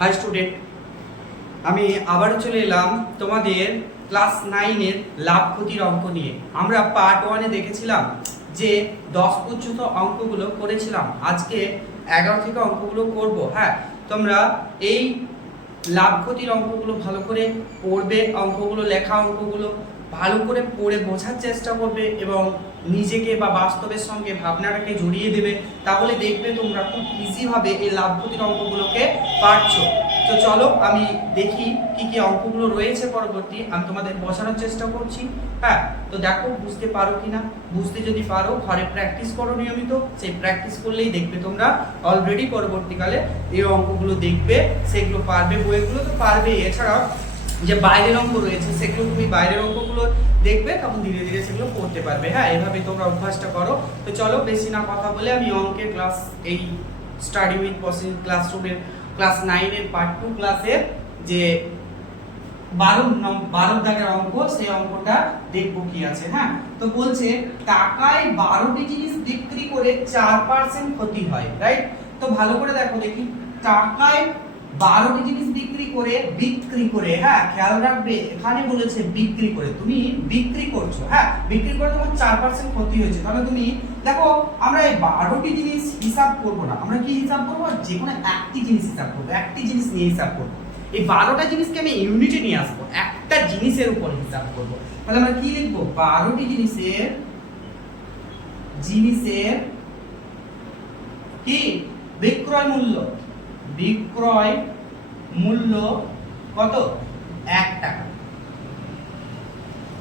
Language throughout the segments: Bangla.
হাই স্টুডেন্ট, আমি আবারও চলে এলাম তোমাদের ক্লাস 9 এর লাভ ক্ষতির অঙ্ক নিয়ে। আমরা পার্ট 1 এ দেখেছিলাম যে 10 পর্যন্ত অঙ্কগুলো করেছিলাম। আজকে 11 থেকে অঙ্কগুলো করব। হ্যাঁ, তোমরা এই লাভ ক্ষতির অঙ্কগুলো ভালো করে পড়বে, অঙ্কগুলো লেখা অঙ্কগুলো ভালো করে পড়ে বোঝার চেষ্টা করবে এবং নিজেকে বা বাস্তবের সঙ্গে ভাবনাটাকে জড়িয়ে দেবে। তাহলে দেখবে তোমরা খুব ইজিভাবে এই লাভ ক্ষতির অঙ্কগুলোকে পারছো। তো চলো আমি দেখি কি কি অঙ্কগুলো রয়েছে পরবর্তী, আমি তোমাদের বোঝানোর চেষ্টা করছি। হ্যাঁ, তো দেখো বুঝতে পারো কিনা। বুঝতে যদি পারো ঘরে প্র্যাকটিস করো নিয়মিত, সেই প্র্যাকটিস করলেই দেখবে তোমরা অলরেডি পরবর্তীকালে এই অঙ্কগুলো দেখবে, সেগুলো পারবে। বইগুলো তো পারবে, এছাড়াও যে বাইরের অঙ্ক রয়েছে সেগুলো তুমি বাইরের অঙ্কগুলো দেখবে, তখন ধীরে ধীরে সেগুলো করতে পারবে। হ্যাঁ, এভাবে তোমরা অভ্যাসটা করো। তো চলো বেশি না কথা বলে আমি অঙ্কের ক্লাস এই স্টাডি উইথ পসিবল ক্লাসরুমের ক্লাস 9 এর পার্ট 2 ক্লাসের যে 12 দাগের অঙ্ক, সেই অঙ্কটা দেখবো কি আছে। হ্যাঁ, তো বলছে টাকায় 12টি জিনিস বিক্রি করে 4% ক্ষতি হয়। রাইট, তো ভালো করে দেখো দেখি। টাকায় 12টি জিনিস বিক্রি করে, হ্যাঁ খেয়াল রাখবে এখানে বলেছে বিক্রি করে, তুমি বিক্রি করছো। হ্যাঁ, বিক্রি করে তোমার 4% ক্ষতি হয়েছে। তাহলে তুমি দেখো, আমরা এই 12টি জিনিস হিসাব করব না, আমরা কি হিসাব করব? যে কোনো একটি জিনিস হিসাব করব, একটি জিনিস নিয়ে হিসাব করব। এই 12টা জিনিসকে আমি ইউনিটে নিয়ে আসবো, একটা জিনিসের উপর হিসাব করব। তাহলে আমরা কি লিখবো? 12টি জিনিসের কি বিক্রয় মূল্য কত? 1 টাকা।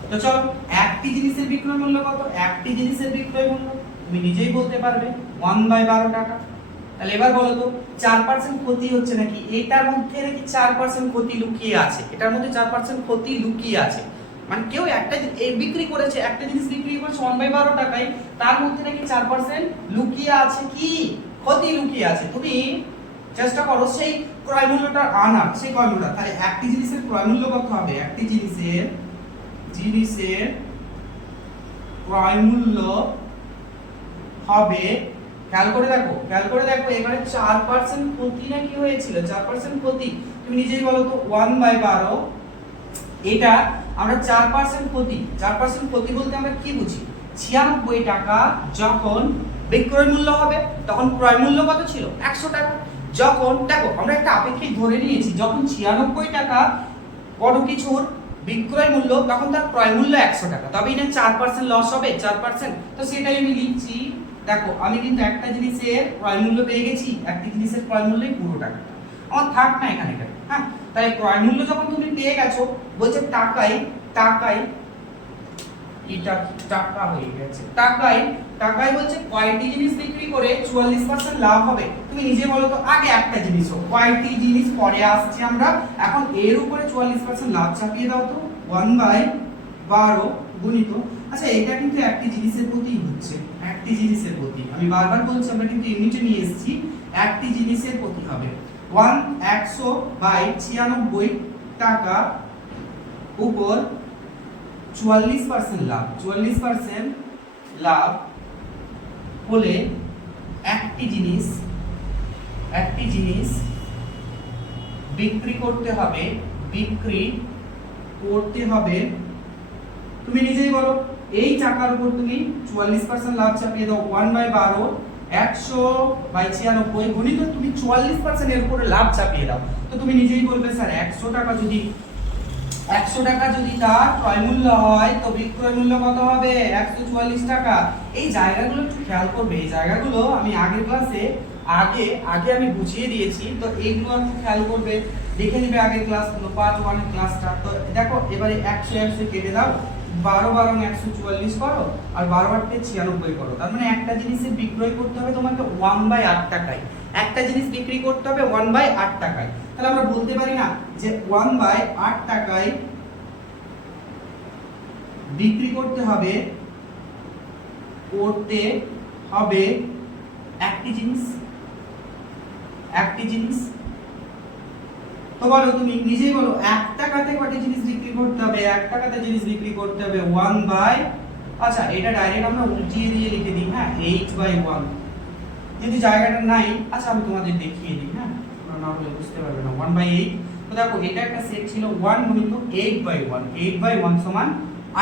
তো চলো, একটি জিনিসের বিক্রয় মূল্য কত? একটি জিনিসের বিক্রয় মূল্য তুমি নিজেই বলতে পারবে 1/12 টাকা। তাহলে এবার বলো তো 4% ক্ষতি হচ্ছে নাকি? এটার মধ্যে নাকি 4% ক্ষতি লুকিয়ে আছে? এটার মধ্যে 4% ক্ষতি লুকিয়ে আছে মানে কেউ একটা বিক্রি করেছে, একটা জিনিস বিক্রি করেছে 1/12 টাকায়, তার মধ্যে নাকি 4% লুকিয়ে আছে। কি ক্ষতি লুকিয়ে আছে? তুমি চেষ্টা করো সেই ক্রয় মূল্যটা আনার, সেই ক্রয় মূল্য। তাহলে একটি জিনিসের ক্রয় মূল্য কত হবে? একটি জিনিসের ক্রয় মূল্য হবে, খেয়াল করে দেখো এখানে 4% ক্ষতি না কি হয়েছিল? 4% ক্ষতি। তুমি নিজেই বলো তো 1/12, এটা আমরা 4% ক্ষতি। 4% ক্ষতি বলতে আমরা কি বুঝি? 96 টাকা যখন বিক্রয় মূল্য হবে, তখন ক্রয় মূল্য কত ছিল? 100 টাকা। যখন দেখো আমরা একটা আপেক্ষিক ধরে নিয়েছি, যখন 96 টাকা বড় কিছুর বিক্রয় মূল্য, তখন তার ক্রয় মূল্য 100 টাকা, তবে এটা 4% লস হবে। 4%, তো সেটাই আমি লিখছি। দেখো আমি কিন্তু একটা জিনিসের ক্রয় মূল্য পেয়ে গেছি, একটা জিনিসের ক্রয় মূল্যই পুরো টাকা, আমার থাক না এখানে। হ্যাঁ, তাই ক্রয় মূল্য যখন তুমি পেয়ে গেছো, বলছে টাকায় এটা টাকা হয়ে গেছে। টাকায় বলছে কয়টি জিনিস বিক্রি করে 44% লাভ হবে। তুমি নিজে বলো তো, আগে একটা জিনিস হোক, কয়টি জিনিস পরে আসছে আমরা, এখন এর উপরে 44% লাভ চাপিয়ে দাও তো। 1/12 গুণিত, আচ্ছা এটা কিন্তু একটি জিনিসের প্রতি হচ্ছে, একটি জিনিসের প্রতি। আমি বারবার বলছি আমরা কিন্তু ইউনিটে নিয়ে এসেছি, একটি জিনিসের প্রতি হবে 100/96 টাকা উপর 44% লাভ। 44% লাভ হলে একটি জিনিস বিক্রি করতে হবে। তুমি নিজেই বলো, এই টাকার উপর তুমি 44% লাভ চাপিয়ে দাও। 1/12 100/96 গুণিত তুমি 44% এর উপরে লাভ চাপিয়ে দাও। তো তুমি নিজেই বলবে স্যার 100 টাকা যদি তার ক্রয় মূল্য হয়, তো বিক্রয় মূল্য কত হবে? 144 টাকা। এই জায়গাগুলো একটু খেয়াল করবে, এই জায়গাগুলো আমি আগের ক্লাসে আগে আমি বুঝিয়ে দিয়েছি, তো এইগুলো একটু খেয়াল করবে, দেখে নিবে আগের ক্লাসগুলো, পার্ট 1 এর ক্লাসটা। তো দেখো এবারে 100 কেটে দাও, 12 144 করো, আর 12 96 করো। তার মানে একটা জিনিসের বিক্রয় করতে হবে তোমাকে 1/8 টাকায়, একটা জিনিস বিক্রি করতে হবে 1/8 টাকায়। তাহলে আমরা বলতে পারি না যে 1/8 টাকায় বিক্রি করতে হবে একটি জিনিস। তো বলো তুমি নিজেই বলো, 1 টাকাতে কয়টি জিনিস বিক্রি করতে হবে? 1 টাকাতে জিনিস বিক্রি করতে হবে 1/, আচ্ছা এটা ডাইরেক্ট আমরা উল্টিয়ে দিয়ে লিখে দিই। হ্যাঁ, 8/1 যদি জায়গাটা নাই, আচ্ছা আমি তোমাদের দেখিয়ে দিই। হ্যাঁ, না হলে বুঝতে পারবে না। 1/8, তো দেখো এটা একটা সেট ছিল 1 গুণিত 8/1, 8/1 সমান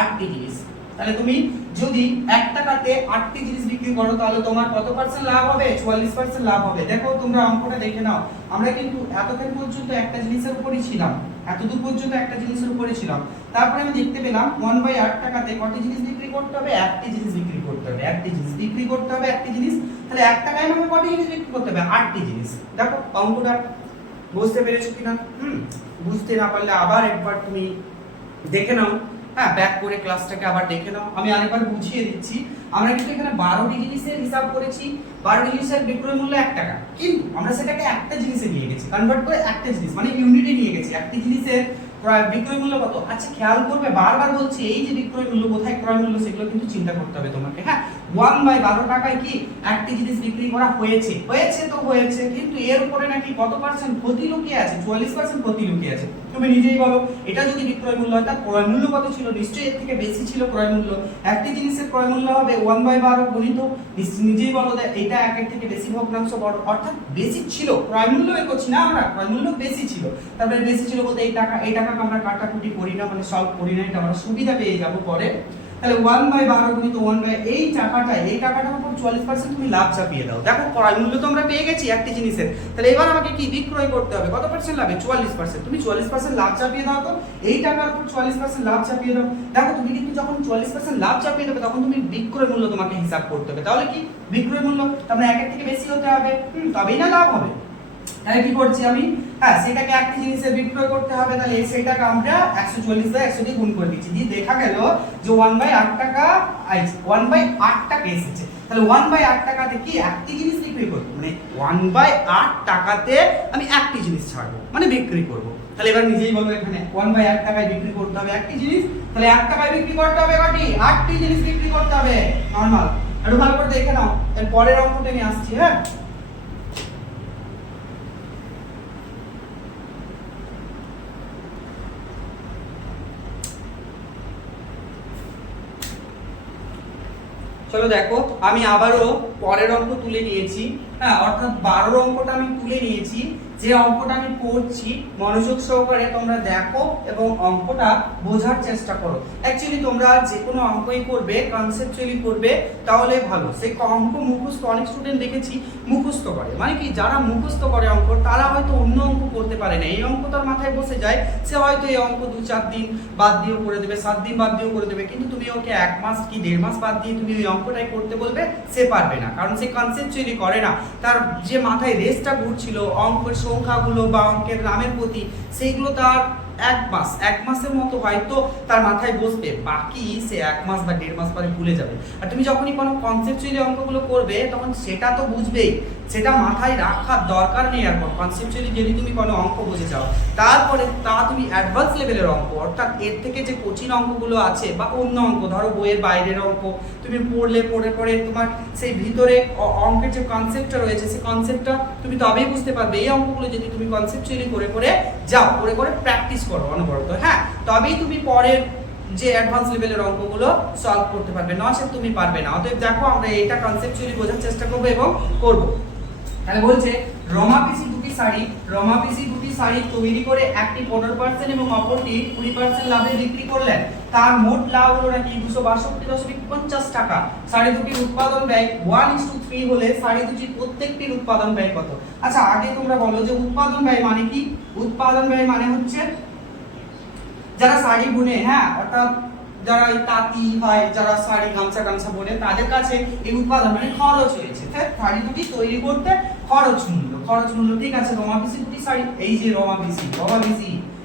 8টি জিনিস। তাহলে তুমি যদি 1 টাকাতে 8টি জিনিস বিক্রি করো তাহলে তোমার কত পার্সেন্ট লাভ হবে? 44% লাভ হবে। দেখো তোমরা অঙ্কটা দেখে নাও, আমরা কিন্তু এতক্ষণ পর্যন্ত একটা জিনিসের উপরই ছিলাম, এতদূর পর্যন্ত একটা জিনিসের উপরে ছিলাম। তারপরে আমি দেখতে পেলাম 1/8 টাকাতে কয়টি জিনিস বিক্রি করতে হবে? একটি জিনিস বিক্রি করতে হবে, একটি জিনিস বিক্রি করতে হবে, একটি জিনিস। তাহলে 1 টাকায় আমাকে কয়টি জিনিস বিক্রি করতে হবে? 8টি জিনিস। দেখো অঙ্কটা বুঝতে পেরেছো কিনা? বুঝতে না পারলে আবার একবার তুমি দেখে নাও, হ্যাঁ, ব্যাক করে ক্লাসটাকে আবার দেখে নাও। আমি আরেকবার বুঝিয়ে দিচ্ছি। আমরা কিন্তু এখানে 12টি জিনিসের হিসাব করেছি, 12টি জিনিসের বিক্রয় মূল্য 1 টাকা, কিন্তু আমরা সেটাকে একটা জিনিসে নিয়ে গেছি, কনভার্ট করে একটা জিনিস মানে ইউনিটে নিয়ে গেছি। একটি জিনিসের বিক্রয় মূল্য কত? আচ্ছা খেয়াল করবে, বারবার বলছি এই যে বিক্রয় মূল্য, কোথায় ক্রয় মূল্য, সেগুলো কিন্তু চিন্তা করতে হবে তোমাকে। হ্যাঁ, 1/12 টাকায় কি একটি জিনিস বিক্রি করা হয়েছে? হয়েছে তো হয়েছে, কিন্তু এর উপরে নাকি কত পার্সেন্ট ক্ষতি লুকিয়ে আছে? 44% ক্ষতি লুকিয়ে আছে। তুমি নিজেই বলো, এটা যদি বিক্রয় মূল্য হয় তার ক্রয় মূল্য কত ছিল? নিশ্চয়ই এর থেকে বেশি ছিল ক্রয় মূল্য। একটি জিনিসের ক্রয় মূল্য হবে 1/12 গুণিত, নিজেই বলো এটা একের থেকে বেশি ভগ্নাংশ বড়, অর্থাৎ বেশি ছিল। ক্রয় মূল্য বের করছি না আমরা, ক্রয় মূল্য বেশি ছিল। তারপরে বেশি ছিল বলতে এই টাকাকে আমরা কাটাকুটি করি না, মানে সলভ করি না, এটা আমরা সুবিধা পেয়ে যাব পরে। তাহলে 1/12 গুণিত 1 এই টাকাটার উপর 44% তুমি লাভ চাপিয়ে দাও। দেখো ক্রয় মূল্য তো আমরা পেয়ে গেছি একটি জিনিসের, তাহলে এবার আমাকে কি বিক্রয় করতে হবে? কত পার্সেন্ট লাভে? 44%। তুমি 44% লাভ চাপিয়ে দাও, তো এই টাকার উপর 44% লাভ চাপিয়ে দাও। দেখো তুমি কিন্তু যখন 44% লাভ চাপিয়ে দেবে তখন তুমি বিক্রয় মূল্য তোমাকে হিসাব করতে হবে। তাহলে কি বিক্রয় মূল্য তাহলে একের থেকে বেশি হতে হবে, তবেই না লাভ হবে। তাহলে কি করছি আমি? হ্যাঁ, সেটাকে একটি জিনিসে বিক্রয় করতে হবে, তাহলে সেটাকে আমরা 140/100 দিয়ে গুণ করে দিচ্ছি। দিয়ে দেখা গেল যে 1/8 টাকা 1/8 টাকা এসেছে। তাহলে 1/8 টাকাতে কি একটি জিনিস বিক্রি করব, মানে 1/8 টাকাতে আমি একটি জিনিস ছাড়বো, মানে বিক্রি করব। তাহলে এবার নিজেই বলো, এখানে 1/8 টাকায় বিক্রি করতে হবে একটি জিনিস, তাহলে 1 টাকায় বিক্রি করতে হবে কয়টি? 8টি জিনিস বিক্রি করতে হবে। নরমাল, একটু ভালো করে দেখে নাও, এর পরের অঙ্কটা নিয়ে আসছি। হ্যাঁ, চলো দেখো, আমি আবারও পরের অঙ্ক তুলে নিয়েছি। হ্যাঁ, অর্থাৎ 12 অঙ্কটা আমি তুলে নিয়েছি। যে অঙ্কটা আমি করছি মনোযোগ সহকারে তোমরা দেখো এবং অঙ্কটা বোঝার চেষ্টা করো। অ্যাকচুয়ালি তোমরা যে কোনো অঙ্কই করবে কনসেপচুয়ালি করবে তাহলে ভালো। সেই অঙ্ক মুখস্থ অনেক স্টুডেন্ট দেখেছি মুখস্থ করে, মানে কি যারা মুখস্থ করে অঙ্ক তারা হয়তো অন্য অঙ্ক করতে পারে না, এই অঙ্ক তার মাথায় বসে যায়, সে হয়তো এই অঙ্ক 2-4 দিন বাদ দিয়েও করে দেবে, 7 দিন বাদ দিয়েও করে দেবে, কিন্তু তুমি ওকে 1 মাস কি 1.5 মাস বাদ দিয়ে তুমি ওই অঙ্কটাই করতে বলবে, সে পারবে না, কারণ সে কনসেপচুয়ালি করে না। তার যে মাথায় রেসটা ঘুরছিল অঙ্কের সংখ্যাগুলো বা অঙ্কের নামের প্রতি, সেইগুলো তার 1 মাসের মতো হয়তো তার মাথায় বসবে, বাকি সে 1 মাস বা 1.5 মাস পরে ভুলে যাবে। আর তুমি যখনই কোনো কনসেপচুয়ালি অঙ্কগুলো করবে তখন সেটা তো বুঝবেই, সেটা মাথায় রাখার দরকার নেই। আর কনসেপচুয়ালি যদি তুমি কোনো অঙ্ক বুঝে যাও, তারপরে তুমি অ্যাডভান্স লেভেলের অঙ্ক, অর্থাৎ এর থেকে যে কঠিন অঙ্কগুলো আছে বা অন্য অঙ্ক, ধরো বইয়ের বাইরের অঙ্ক তুমি পড়ে তোমার সেই ভিতরে অঙ্কের যে কনসেপ্টটা রয়েছে সেই কনসেপ্টটা তুমি তবেই বুঝতে পারবে। এই অঙ্কগুলো যদি তুমি কনসেপচুয়ালি করে যাও, করে প্র্যাকটিস করো অনবরত, হ্যাঁ, তবেই তুমি পরের যে অ্যাডভান্স লেভেলের অঙ্কগুলো সলভ করতে পারবে, নচেত তুমি পারবে না। অতএব দেখো আমরা এটা কনসেপচুয়ালি বোঝার চেষ্টা করবো এবং করব। তাহলে বলছে রমা পিসি দুটি শাড়ি তৈরি করে একটি 15% এবং অপরটি 20% লাভে বিক্রি করলেন। তার মোট লাভ হলো নাকি 262.50 টাকা। শাড়ি দুটির উৎপাদন ব্যয় 1:3 হলে শাড়ি দুটির প্রত্যেকটির উৎপাদন ব্যয় কত? আচ্ছা আগে তোমরা বলো যে উৎপাদন ব্যয় মানে কি? উৎপাদন ব্যয় মানে হচ্ছে যারা শাড়ি বুনে, হ্যাঁ, অর্থাৎ যারা এই তাঁতি হয়, যারা শাড়ি গামছা বোনে, তাদের কাছে এই উৎপাদন মানে খরচ হয়েছে, শাড়ি দুটি তৈরি করতে খরচ মূল্য। ঠিক আছে, রমা পিসি দুটি শাড়ি, এই যে রমা পিসি,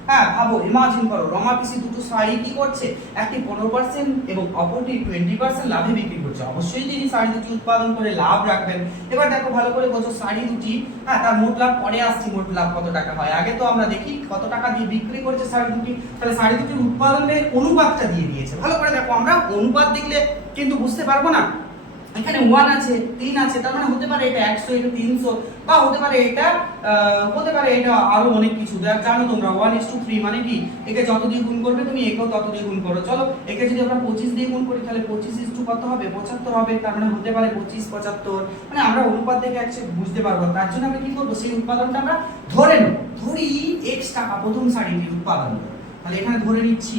হ্যাঁ, ভাবো, ইমাজিন করো, রমা পিসি দুটো শাড়ি কি করছে? একটি 15% এবং অপরটি 20% লাভে বিক্রি করছে। অবশ্যই তিনি শাড়ি দুটি উৎপাদন করে লাভ রাখবেন। এবার দেখো ভালো করে বোঝো, শাড়ি দুটি, হ্যাঁ, তার মোট লাভ পরে আসছি, মোট লাভ কত টাকা হয়, আগে তো আমরা দেখি কত টাকা দিয়ে বিক্রি করছে শাড়ি দুটি। তাহলে শাড়ি দুটির উৎপাদন ব্যয়ের অনুপাতটা দিয়ে দিয়েছে। ভালো করে দেখো, আমরা অনুপাত দেখলে কিন্তু বুঝতে পারবো না এখানে 1 আছে 3 আছে, তার মানে হতে পারে এটা 100, এটা 300, বা হতে পারে এটা আরো অনেক কিছু। জানো তোমরা 1:3 মানে কি, একে যত দিয়ে গুণ করবে তুমি একেও তত দিয়ে গুণ করো। চলো একে যদি আমরা 25 দিয়ে গুণ করি তাহলে 25 কত হবে, 75 হবে। তার মানে হতে পারে 25 75, মানে আমরা অনুপাত দেখে একসাথে বুঝতে পারবো। তার জন্য আমরা কি করব, সেই উৎপাদনটা আমরা ধরে নেব। ধরি x টাকা প্রথম সারিটির উৎপাদন, তাহলে এখানে ধরে নিচ্ছি,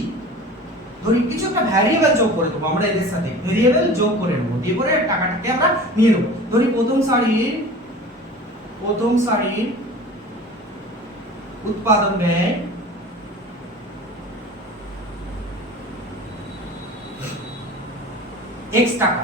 ধরি কিছু একটা ভ্যারিয়েবল যোগ করে দেবো আমরা, এদের সাথে ভ্যারিয়েবল যোগ করে নেবো, দিয়ে পরে টাকাটাকে আমরা নিয়ে নেবো। ধরি প্রথম সারির উৎপাদন ব্যয় x টাকা,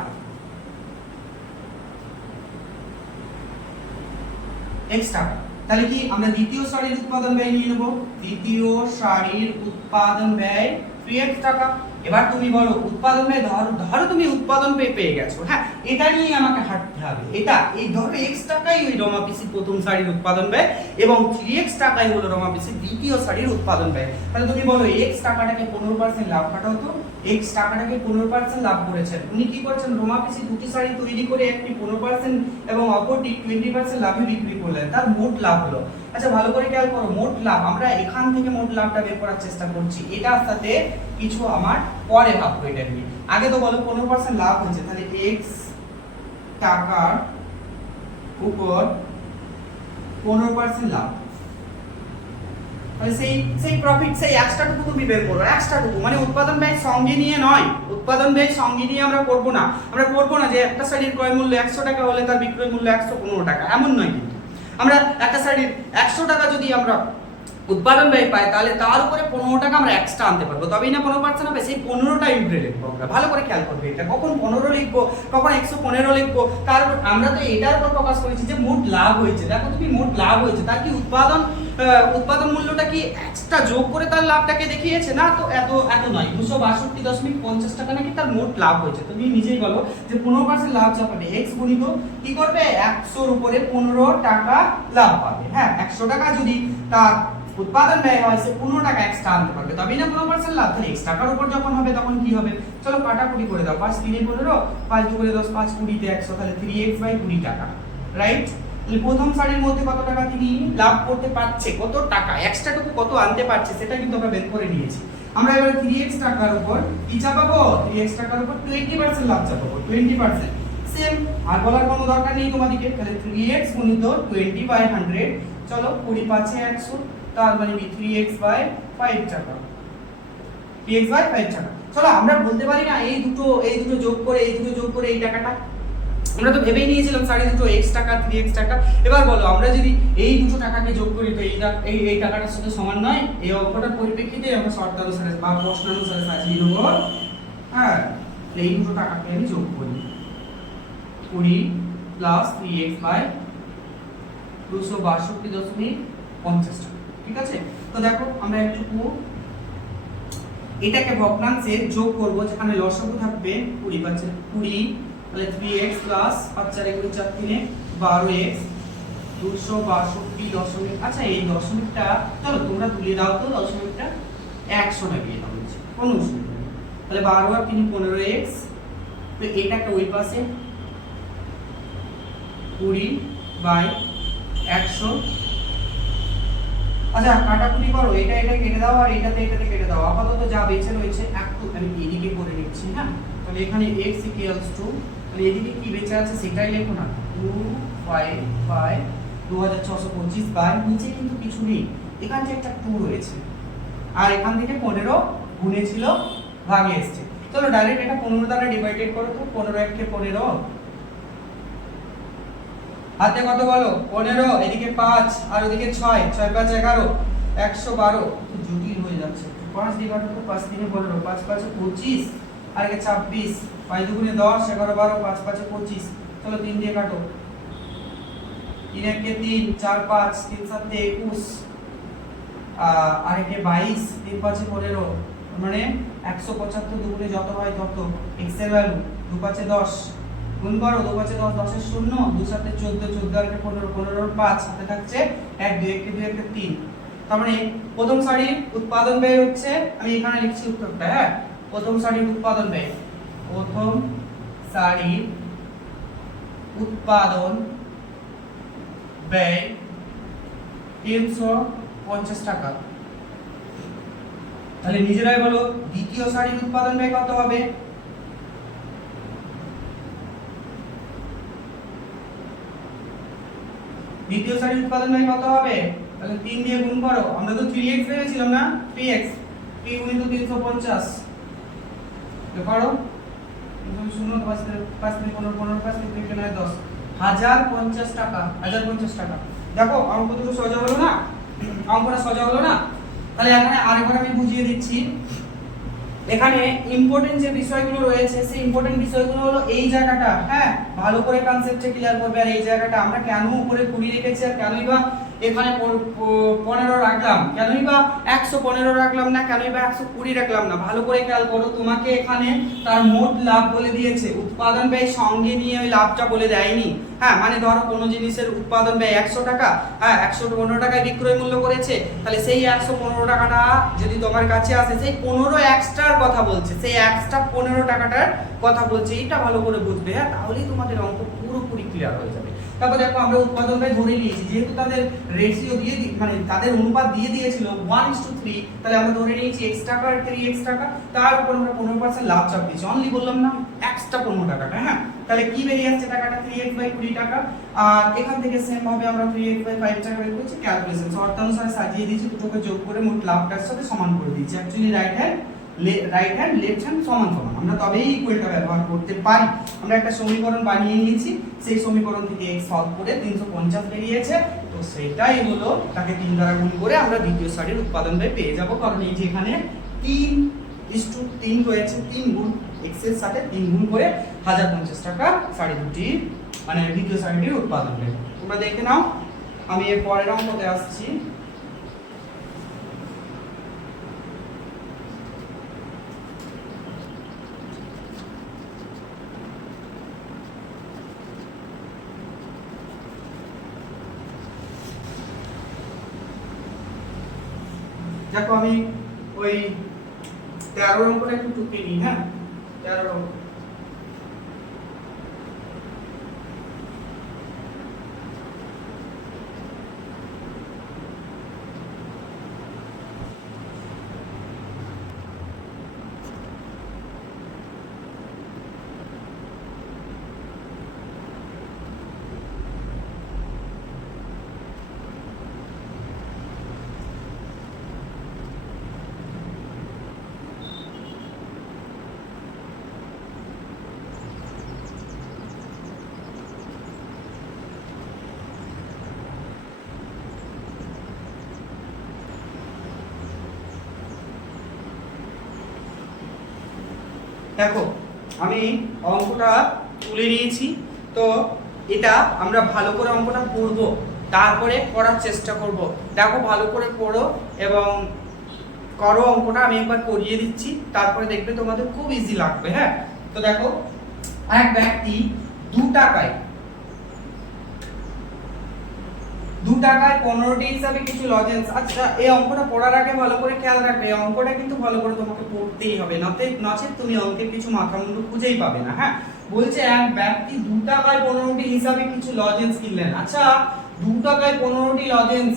তাহলে কি আমরা দ্বিতীয় সারির উৎপাদন ব্যয় নিয়ে নেব। দ্বিতীয় সারির উৎপাদন ব্যয় 3x টাকা। এবার তুমি বলো উৎপাদন ব্যয়, ধরো তুমি উৎপাদন ব্যয় পেয়ে গেছো, হ্যাঁ, এটা নিয়ে আমাকে হাঁটতে হবে। এই ধরো x টাকাই ওই রমা পিসির প্রথম সারির উৎপাদন ব্যয় এবং 3x টাকাই হলো রমা পিসির দ্বিতীয় সারির উৎপাদন ব্যয়। তাহলে তুমি বলো x টাকাটাকে 15% লাভ কাটাও তো। x টাকাটাকে 15% লাভ করেছেন উনি, কি করেছেন, রমা পিসি দুটি শাড়ি তৈরি করে একটি 15% এবং অপরটি 20% লাভে বিক্রি করলেন, তার মোট লাভ হলো। আচ্ছা ভালো করে খেয়াল করো, মোট লাভ আমরা এখান থেকে মোট লাভটা বের করার চেষ্টা করছি, এটার সাথে কিছু আমার পরে ভাববো এটা নিয়ে। আগে তো বলো 15% লাভ হয়েছে, তাহলে x টাকার উপর 15% লাভ, তাহলে সেই প্রফিট, সেই এক্সট্রাটুকু তুমি বের করো। এক্সট্রাটুকু মানে উৎপাদন ব্যয় সঙ্গে নিয়ে নয়, উৎপাদন ব্যয় সঙ্গে নিয়ে আমরা করব না। যে একটা শাড়ির ক্রয় মূল্য 100 টাকা হলে তার বিক্রয় মূল্য 115 টাকা, এমন নয়। কিন্তু আমরা একটা শাড়ির 100 টাকা যদি আমরা উৎপাদন ব্যয় পাই, তাহলে তার উপরে 15 টাকা আমরা এক্সট্রা আনতে পারবো, তবেই না 15% হবে। সেই 15টা ইউনিট লিখবো আমরা, ভালো করে খেয়াল করবে এটা, কখন 15 লিখবো কখন 115 লিখবো, কারণ আমরা তো এটার উপর প্রকাশ করেছি যে মোট লাভ হয়েছে। দেখো তুমি মোট লাভ হয়েছে, তার কি উৎপাদন মূল্যটা কি এক্সট্রা যোগ করে তার লাভটাকে দেখিয়েছে না, তো এত নয়, 262.50 টাকা নাকি তার মোট লাভ হয়েছে। তুমি নিজেই বলো যে 15% লাভ যা পাবে x গুণিত কি করবে, 100 এর উপরে 15 টাকা লাভ পাবে। হ্যাঁ, 100 টাকা যদি তার উৎপাদন ব্যয় হয়, সে 15 টাকা এক্সট্রা আনতে পারবে, তবেই না 15% লাভ। তাহলে x টাকার উপর যখন হবে তখন কি হবে, চলো কাটাকুটি করে দাও, 5 3 15, 5 2 10, 5 20 তে 100, তাহলে 3x/20 টাকা, রাইট। তাহলে প্রথম সারির মধ্যে কত টাকা তিনি লাভ করতে পারছে, কত টাকা, এক্সট্রাটুকু কত আনতে পারছে, সেটা কিন্তু আমরা বের করে নিয়েছি। আমরা এবার 3x টাকার উপর কি চাপাবো, 3x টাকার উপর 20% লাভ চাপাবো, 20%। সেম, আর বলার কোনো দরকার নেই তোমাদেরকে। তাহলে 3x গুণিত 20/100, চলো 20 5 100, তার মানে 3x/5 টাকা, 3x/5 টাকা। চলো আমরা বলতে পারি না এই দুটো যোগ করে এই টাকাটা, আমরা তো ভেবেই নিয়েছিলাম সারি দুটো x টাকা 3x টাকা। এবার বলো আমরা যদি এই দুটো টাকাকে যোগ করি তো এই টাকাটার সাথে সমান নয়। এই অঙ্কটার পরিপ্রেক্ষিতে আমরা শর্তানুসারে বা প্রশ্নানুসারে সাজিয়ে নেব। হ্যাঁ, এই দুটো টাকাকে আমি যোগ করি, 20 প্লাস 3x/262.50 টাকা, ঠিক আছে। তো দেখো আমরা একটু এটাকে ভগ্নাংশে যোগ করব, যেখানে লসাগু থাকবে 20 পাচ্ছে 20, তাহলে 3x প্লাস 5 4 4 3 12x 262 আচ্ছা এই দশমিকটা চলো তোমরা তুলে দাও তো, দশমিকটা 100 লাগিয়ে দাও, কোনো অসুবিধা নেই। তাহলে 12 আর 3 15x, তো এটাকে ওই পাশে 20/100। আচ্ছা কাটাকুটি করো, এটা কেটে দাও আর এটাতে কেটে দাও। আপাতত যা বেঁচে রয়েছে একটু আমি এদিকে করে নিচ্ছি। হ্যাঁ, তাহলে এখানে x তাহলে এদিকে কি বেঁচে আছে সেটাই লেখো না, 255 বাই নিচে কিন্তু কিছু নেই, এখান থেকে একটা 2 রয়েছে আর এখান থেকে 15 গুণে ছিল ভাগে এসেছে। চলো ডাইরেক্ট এটা 15 দ্বারা ডিভাইডেড করো তো, 15 1 15, হাতে কত বলো 15, এদিকে 5 আর ওদিকে 6, 6 5 11, 112, জটিল হয়ে যাচ্ছে। 5 দিয়ে কাটো তো, 5 3 15, 5 5 25 আর এদিকে 26, 5 2 10, 11 12, 5 5 25, চলো 3 দিয়ে কাটো, 3 1 3, 4 5, 3 7 21 আর এদিকে 22, 3 5 15, মানে 175 দুগুণে যত হয় তত। x এর ভ্যালু 2 5 10, গুণ করো, 2 5 10, 10 এর 0, 2 7 14, 14 আর 15, 15 আর 5, হাতে থাকছে 1 2 1 2 1 3। তার মানে প্রথম সারির উৎপাদন ব্যয় হচ্ছে, আমি এখানে লিখছি উত্তরটা। হ্যাঁ, প্রথম সারির উৎপাদন ব্যয় উৎপাদন ব্যয় 350 টাকা। তাহলে নিজেরাই বলো দ্বিতীয় সারির উৎপাদন ব্যয় কত হবে? দ্বিতীয় সারির উৎপাদন ব্যয় কত হবে? তাহলে 3 দিয়ে গুণ করো, আমরা তো 3x ভেবেছিলাম না, 3x 3 গুণিত 350 করো, 0 5 5 15 15 5 থেকে 9 10 1050 টাকা, 1050 টাকা। দেখো অঙ্ক তো সোজা হলো না, অঙ্কটা সোজা হলো না। তাহলে এখানে আরেকবার আমি বুঝিয়ে দিচ্ছি। এখানে ইম্পর্টেন্ট যে বিষয়গুলো রয়েছে সেই ইম্পর্টেন্ট বিষয়গুলো হলো এই জায়গাটা, হ্যাঁ ভালো করে কনসেপ্টটা ক্লিয়ার করবে। আর এই জায়গাটা আমরা কেন উপরে 20 রেখেছি আর কেনই বা এখানে 15 রাখলাম, কেনই বা 115 রাখলাম না, কেনই বা 120 রাখলাম না, ভালো করে খেয়াল করো। তোমাকে এখানে তার মোট লাভ বলে দিয়েছে, উৎপাদন ব্যয় সঙ্গে নিয়ে ওই লাভটা বলে দেয়নি। হ্যাঁ মানে ধরো কোনো জিনিসের উৎপাদন ব্যয় 100 টাকা, হ্যাঁ 115 টাকায় বিক্রয় মূল্য করেছে, তাহলে সেই 115 টাকাটা যদি তোমার কাছে আসে, সেই 15 এক্সট্রার কথা বলছে, সেই এক্সট্রা 15 টাকাটার কথা বলছে। এটা ভালো করে বুঝবে, হ্যাঁ তাহলেই তোমাদের অঙ্ক পুরোপুরি ক্লিয়ার হয়ে যাবে। তারপর দেখো আমরা উৎপাদন ব্যয় ধরে নিয়েছি, যেহেতু তাদের রেশিও দিয়ে মানে তাদের অনুপাত দিয়ে দিয়েছিল 1:3, তাহলে আমরা ধরে নিয়েছি x টাকা আর 3x টাকা, তার উপর আমরা 15% লাভ চাপ দিয়েছি। অনলি বললাম না এক্সট্রা 15 টাকাটা, হ্যাঁ তাহলে কি বেরিয়ে আসছে টাকাটা 3x/20 টাকা। আর এখান থেকে সেম ভাবে আমরা 3x/5 টাকা বের করেছি, ক্যালকুলেশন শর্তানুসারে সাজিয়ে দিয়েছি, দুটোকে যোগ করে মোট লাভটার সাথে সমান করে দিয়েছি। Actually right hand left hand সমান সমান, আমরা তবেই ইকুয়ালটা ব্যবহার করতে পারি। আমরা একটা সমীকরণ বানিয়ে নিয়েছি, সেই সমীকরণ থেকে x সলভ করে 350 বেরিয়েছে, তো সেটাই হলো, তাকে 3 দ্বারা গুণ করে আমরা দ্বিতীয় সারির উৎপাদন ব্যয় পেয়ে যাব। কারণ এই যে এখানে 3:3 রয়েছে, 3 গুণ x এর সাথে 3 গুণ করে 1050 টাকা সারি দুটি মানে দ্বিতীয় সারিটির উৎপাদন ব্যয়। তোমরা দেখে নাও, আমি এর পরের অঙ্কতে আসছি। দেখো আমি ওই 13 অঙ্কটা একটু টুকে নিই, হ্যাঁ 13 অঙ্ক। দেখো আমি অঙ্কটা তুলে নিয়েছি, তো এটা আমরা ভালো করে অঙ্কটা পড়বো, তারপরে করার চেষ্টা করব। দেখো ভালো করে পড়ো এবং করো অঙ্কটা, আমি একবার করিয়ে দিচ্ছি, তারপরে দেখবে তোমাদের খুব ইজি লাগবে। হ্যাঁ তো দেখো এক ব্যক্তি 2 টাকায় 15টি হিসাবে কিছু লজেন্স। আচ্ছা এই অঙ্কটা পড়ার আগে ভালো করে খেয়াল রাখবে, এই অঙ্কটা কিন্তু ভালো করে তোমাকে পড়তেই হবে, নচেত তুমি অঙ্কের কিছু মাথা মুন্ডু খুঁজেই পাবে না। হ্যাঁ বলছে এক ব্যক্তি 2 টাকায় 15টি হিসাবে কিছু লজেন্স কিনলেন। আচ্ছা 2 টাকায় 15টি লজেন্স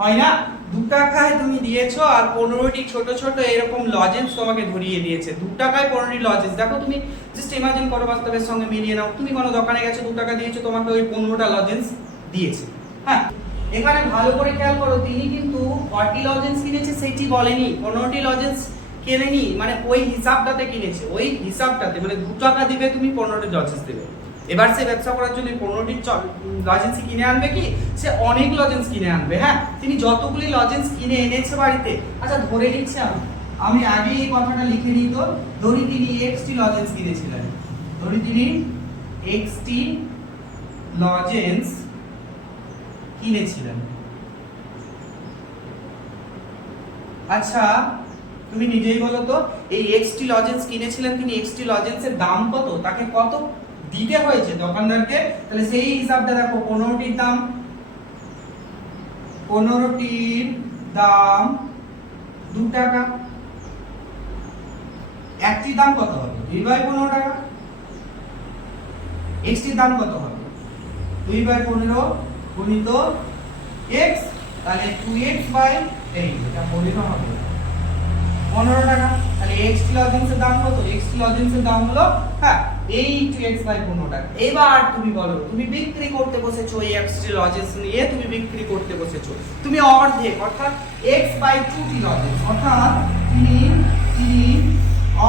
হয় না, 2 টাকায় তুমি দিয়েছো আর 15টি ছোট ছোট এরকম লজেন্স তোমাকে ধরিয়ে দিয়েছে। 2 টাকায় 15টি লজেন্স, দেখো তুমি জাস্ট ইমাজিন করো, বাস্তবের সঙ্গে মিলিয়ে নাও। তুমি কোনো দোকানে গেছো, 2 টাকা দিয়েছো, তোমাকে ওই 15টা লজেন্স দিয়েছে। হ্যাঁ এখানে ভালো করে খেয়াল করো, তিনি কিন্তু 40 লজেন্স কিনেছে সেটি বলেনি, 15টি লজেন্স কেনেনি, মানে ওই হিসাবটাতে কিনেছে, ওই হিসাবটাতে মানে 2 টাকা দিবে তুমি, 15টি লজেন্স দেবে। এবার সে ব্যবসা করার জন্য 15টি লজেন্স কিনে আনবে কি, সে অনেক লজেন্স কিনে আনবে। হ্যাঁ তিনি যতগুলি লজেন্স কিনে এনেছে বাড়িতে, আচ্ছা ধরে নিচ্ছি আমি আগে এই কথাটা লিখে নিই, তো ধরি তিনি xটি লজেন্স কিনেছিলেন, ধরি তিনি xটি লজেন্স কিনেছিলেন। আচ্ছা তুমি নিজেই বলো তো, এই xটি লজেন্স কিনেছিলেন তিনি, xটি লজেন্সের দাম কত, তাকে কত দিতে হয়েছে দোকানদারকে, তাহলে সেই হিসাবটা দেখো, 15টির দাম 2 টাকা, একটির দাম কত হবে 2/15 টাকা, xটির দাম কত হবে 2/15 গুণিত x, তাহলে 2x/8, এটা 15 হবে 15 টাকা। তাহলে x টি লজেন্সের দাম কত? x টি লজেন্সের দাম হলো 8x/15 টাকা। এবার তুমি বলো, তুমি বিক্রি করতে বসেছো, এই x টি লজেন্স নিয়ে তুমি বিক্রি করতে বসেছো, তুমি অর্ধেক অর্থাৎ x/2 টি লজেন্স, অর্থাৎ তিনি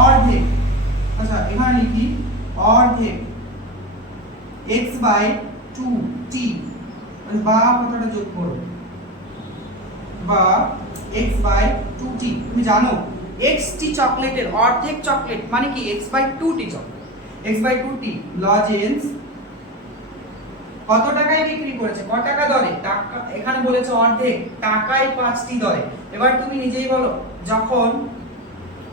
অর্ধেক, আচ্ছা এখানে লিখি অর্ধেক x/2t, বা কথাটা যোগ করো, বা x/2t। তুমি জানো x টি চকলেটের অর্ধেক চকলেট মানে কি x/2t চকলেট, x/2t লজেন্স কত টাকায় বিক্রি করেছে, কত টাকা দরে, টাকা এখানে বলেছে অর্ধেক, টাকায় 5টি দরে। এবার তুমি নিজেই বলো, যখন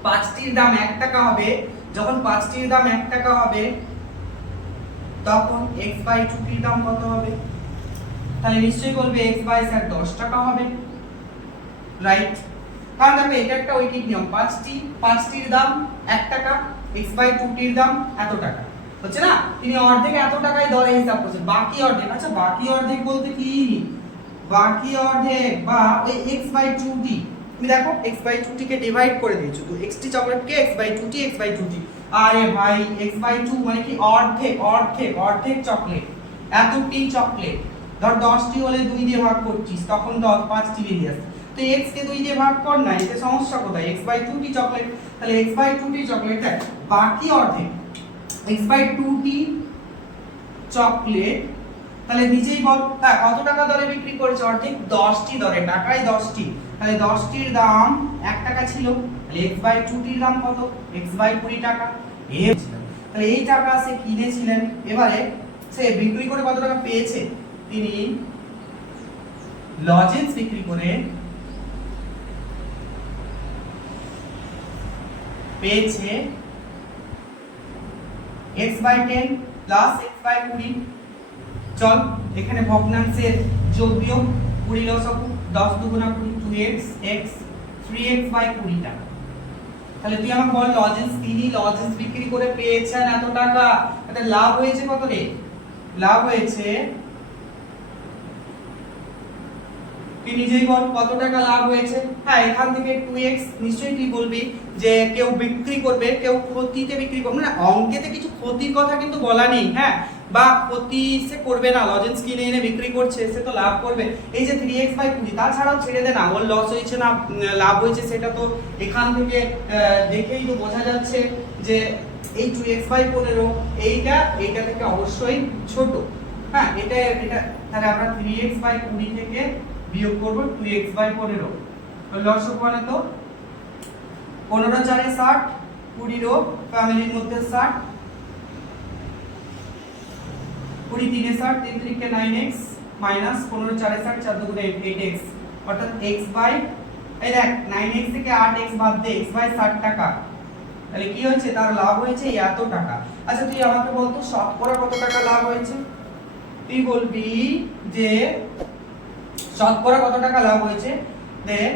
5টির দাম 1 টাকা হবে, যখন 5টির দাম 1 টাকা হবে, তখন x/2টির দাম কত হবে? তাহলে নিশ্চয়ই বলবে x/স্যার 10 টাকা হবে, রাইট? কারণ দেখো এটা একটা ঐকিক নিয়ম, 5টির দাম 1 টাকা, x/2টির দাম এত টাকা, হচ্ছে না? তিনি অর্ধেক এত টাকায় দরে হিসাব করছেন, বাকি অর্ধেক, আচ্ছা বাকি অর্ধেক বলতে কি? বাকি অর্ধেক বা ওই x/2t, তুমি দেখো x/2t কে ডিভাইড করে দিয়েছো, তো x টি চকলেটকে x/2t, আরে ভাই x/2 মানে কি অর্ধেক, অর্ধেক চকলেট, এতটি চকলেট, ধর 10টি হলে 2 দিয়ে ভাগ করছিস, তখন 5টি বেরিয়ে আসছে, তো x কে 2 দিয়ে ভাগ কর না, এতে সমস্যা কোথায়? x/2t চকলেট, তাহলে x/2t চকলেট, বাকি অর্ধেক x/2t চকলেট, তাহলে নিজেই বল কত টাকা দরে বিক্রি করেছে? অর্ধেক 10টি দরে, টাকায় 10টি, তাহলে 10টির দাম 1 টাকা ছিল, তাহলে x/2টির দাম কত? x/20 টাকা। তাহলে এই টাকা সে কিনেছিলেন, এবারে সে বিক্রি করে কত টাকা পেয়েছে? তিনি লজেন্স বিক্রি করে পেয়েছে x/10 প্লাস x/20। চল এখানে ভগ্নাংশের যোগ বিয়োগ, 20 লসাগু, 10 দুগুণা 20, 2x x 3x/20 টাকা। তাহলে তুই আমাকে বল, লজেন্স তিনি লজেন্স বিক্রি করে পেয়েছেন এত টাকা, এটা লাভ হয়েছে কত রে? লাভ হয়েছে, তুই নিজেই বল কত টাকা লাভ হয়েছে। হ্যাঁ, এখান থেকে 2x নিশ্চয়ই তুই বলবি যে কেউ বিক্রি করবে, কেউ ক্ষতিতে বিক্রি করবে না, অঙ্কেতে কিছু ক্ষতির কথা কিন্তু বলা নেই, হ্যাঁ, বা ক্ষতি সে করবে না, লজেন্স কিনে এনে বিক্রি করছে, সে তো লাভ করবে। এই যে 3x/20, তাছাড়াও ছেড়ে দে না, ওর লস হয়েছে না লাভ হয়েছে, সেটা তো এখান থেকে দেখেই তো বোঝা যাচ্ছে যে এই 2x/15 এইটা থেকে অবশ্যই ছোট, হ্যাঁ, এটা তাহলে আমরা 3x/20 থেকে বিয়োগ করব 2x/15, লসক মানে তো 15 4 60, 20 ফ্যামিলির মধ্যে 60, 20 3 60, 3 3 কে 9x মাইনাস 15 4 60, 4 2 8x, অর্থাৎ এই দেখ 9x থেকে 8x বাদ দে, x/60 টাকা, তাহলে কি হয়েছে? তার লাভ হয়েছে এত টাকা। আচ্ছা তুই আমাকে বল তো শতকরা কত টাকা লাভ হয়েছে? তুই বলবি যে শতকরা কত টাকা লাভ হয়েছে, দেখ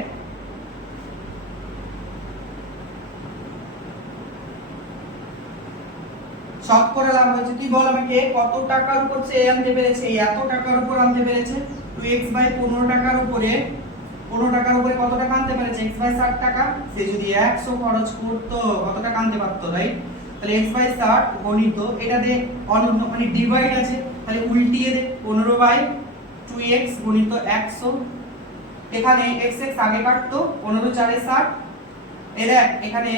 শতকরা লাভ হয়েছে, তুই বল আমাকে কত টাকার উপর সে আনতে পেরেছে, এত টাকার উপর আনতে পেরেছে, 2x/15 টাকার উপরে 15 টাকার উপরে কত টাকা আনতে পেরেছে? x/60 টাকা। সে যদি 100 খরচ করতো কত টাকা আনতে পারতো, রাইট? তাহলে x/60 গণিত এটা দে অনন্য মানে ডিভাইড আছে, তাহলে উল্টিয়ে দে 15/2x গণিত 100, এখানে x আগে কাটতো, 15 4 60, এই দেখ এখানে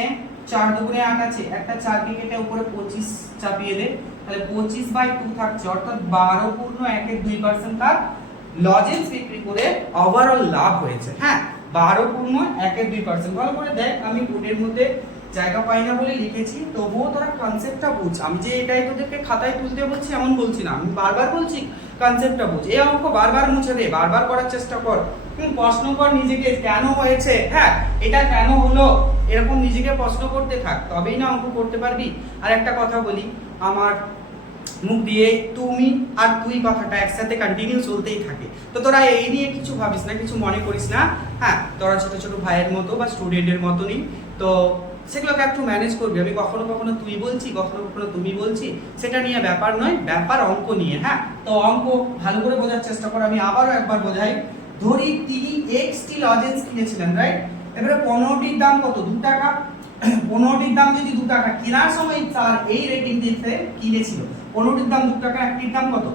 4 দুগুণে 8 আছে, একটা 4 কে কেটে উপরে 25 চাপিয়ে দে, তাহলে 25/2 থাকছে, অর্থাৎ 12.12% তার লজেন্স বিক্রি করে ওভারঅল লাভ হয়েছে। হ্যাঁ, 12.12%। ভালো করে দেখ, আমি বোর্ডের মধ্যে জায়গা পাই না বলে লিখেছি, তবুও তোরা কনসেপ্টটা বুঝ। আমি যে এটাই তোদেরকে খাতায় তুলতে বলছি এমন বলছি না, আমি বারবার বলছি কনসেপ্টটা বুঝ। এই অঙ্ক বারবার মুছে দে, বারবার করার চেষ্টা কর, প্রশ্ন কর নিজেকে, কেন হয়েছে, হ্যাঁ এটা কেন হলো, এরকম নিজেকে প্রশ্ন করতে থাক, তবেই না অঙ্ক করতে পারবি। আর একটা কথা বলি, আমার মুখ দিয়ে তুমি আর তুই কথাটা একসাথে কন্টিনিউ চলতেই থাকে, তো তোরা এই নিয়ে কিছু ভাবিস না, কিছু মনে করিস না, হ্যাঁ তোরা ছোট ছোট ভাইয়ের মতো বা স্টুডেন্টের মতনই, তো সেগুলোকে একটু ম্যানেজ করবি। আমি কখনো কখনো তুই বলছি, কখনো কখনো তুমি বলছি, সেটা নিয়ে ব্যাপার নয়, ব্যাপার অঙ্ক নিয়ে। হ্যাঁ, তো অঙ্ক ভালো করে বোঝার চেষ্টা কর। আমি আবারও একবার বোঝাই। ধরি তিনি এক্সটি লজেন্স কিনেছিলেন, রাইট? এবারে 15টির দাম কত? 2 টাকা। 15টির দাম যদি 2 টাকা, কেনার সময় তার এই রেটিং দিতে কিনেছিল, 15টির দাম 2 টাকা, একটির দাম কত?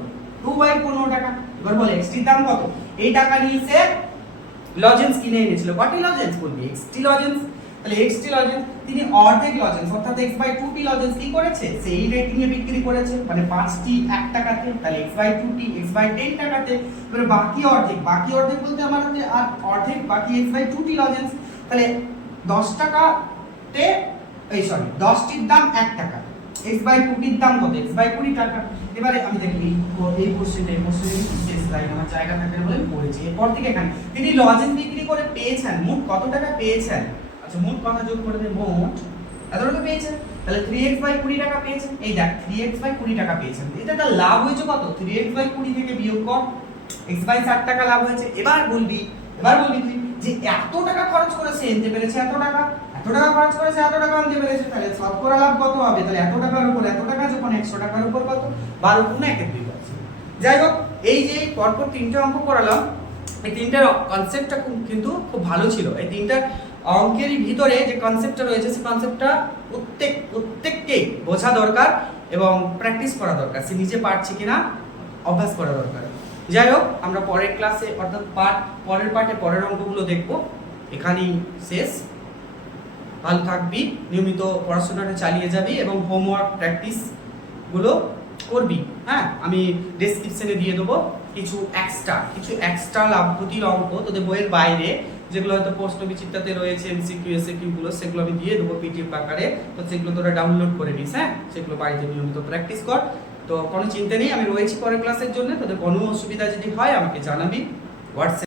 2/15 টাকা। এবার বলে এক্সটির দাম কত? এই টাকা নিয়ে সে লজেন্স কিনে এনেছিল। কটি লজেন্স বলবি? XT lozenges. তাহলে এক্সটি লজেন্স তিনি অর্ধেক লজেন্স অর্থাৎ x/2টি লজেন্স কি করেছে? সেই রেটিং এ বিক্রি করেছে, মানে 5টি 1 টাকাতে, তাহলে x/2টি x/10 টাকাতে। এবারে বাকি অর্ধেক, বাকি অর্ধেক বলতে আমার হাতে আর অর্ধেক বাকি x/2টি লজেন্স, তাহলে 10 টাকাতে এই সরি 10টির দাম 1 টাকা, x/2টির দাম কত? x/20 টাকা। এবারে আমি দেখি এই কোশ্চেনটা শেষ লাইন আমার জায়গা থাকে বলে আমি পড়েছি। এরপর থেকে এখানে তিনি লজেন্স বিক্রি করে পেয়েছেন মোট কত টাকা পেয়েছেন? আচ্ছা, মোট কথা যোগ করে দে, মোট এত টাকা পেয়েছেন। তাহলে 3x/20 টাকা পেয়েছেন। এই দেখ 3x/20 টাকা পেয়েছেন। এটা তার লাভ হয়েছে কত? 3x/20 থেকে বিয়োগ কর, x/60 টাকা লাভ হয়েছে। এবার বলবি তুই যে এত টাকা খরচ করেছে এনতে পেরেছে এত টাকা, এত টাকা খরচ করেছে এত টাকা আনতে পেরেছে, তাহলে শতকরা লাভ কত হবে? তাহলে এত টাকার উপর এত টাকা যখন 100 টাকার উপর কত? 12 গুণ 1/2। যাই হোক, এই যে পরপর তিনটা অঙ্ক করালাম, এই তিনটার কনসেপ্টটা কিন্তু খুব ভালো ছিল। এই তিনটা অঙ্কেরই ভিতরে যে কনসেপ্টটা রয়েছে সেই কনসেপ্টটা প্রত্যেককেই বোঝা দরকার এবং প্র্যাকটিস করা দরকার। সে নিজে পারছে কিনা অভ্যাস করা দরকার। যাই হোক, আমরা পরের ক্লাসে অর্থাৎ পরের পার্টে পরের অঙ্কগুলো দেখব। এখানেই শেষ। ভালো থাকবি, নিয়মিত পড়াশোনাটা চালিয়ে যাবি এবং হোমওয়ার্ক প্র্যাকটিসগুলো করবি। হ্যাঁ, আমি ডেসক্রিপশনে দিয়ে দেবো কিছু এক্সট্রা লাভ ক্ষতির অঙ্ক তোদের বইয়ের বাইরে, যেগুলো হয়তো প্রশ্ন বিচিত্রাতে রয়েছে, এমসিকিউ এসএকিউ গুলো, সেগুলো আমি দিয়ে দেবো পিডিএফ আকারে। তো সেগুলো তোরা ডাউনলোড করে নিস। হ্যাঁ, সেগুলো বাড়িতে নিয়মিত প্র্যাকটিস কর। তো কোনো চিন্তা নেই, আমি রয়েছি পরের ক্লাসের জন্য। তোদের কোনো অসুবিধা যদি হয় আমাকে জানাবি হোয়াটসঅ্যাপ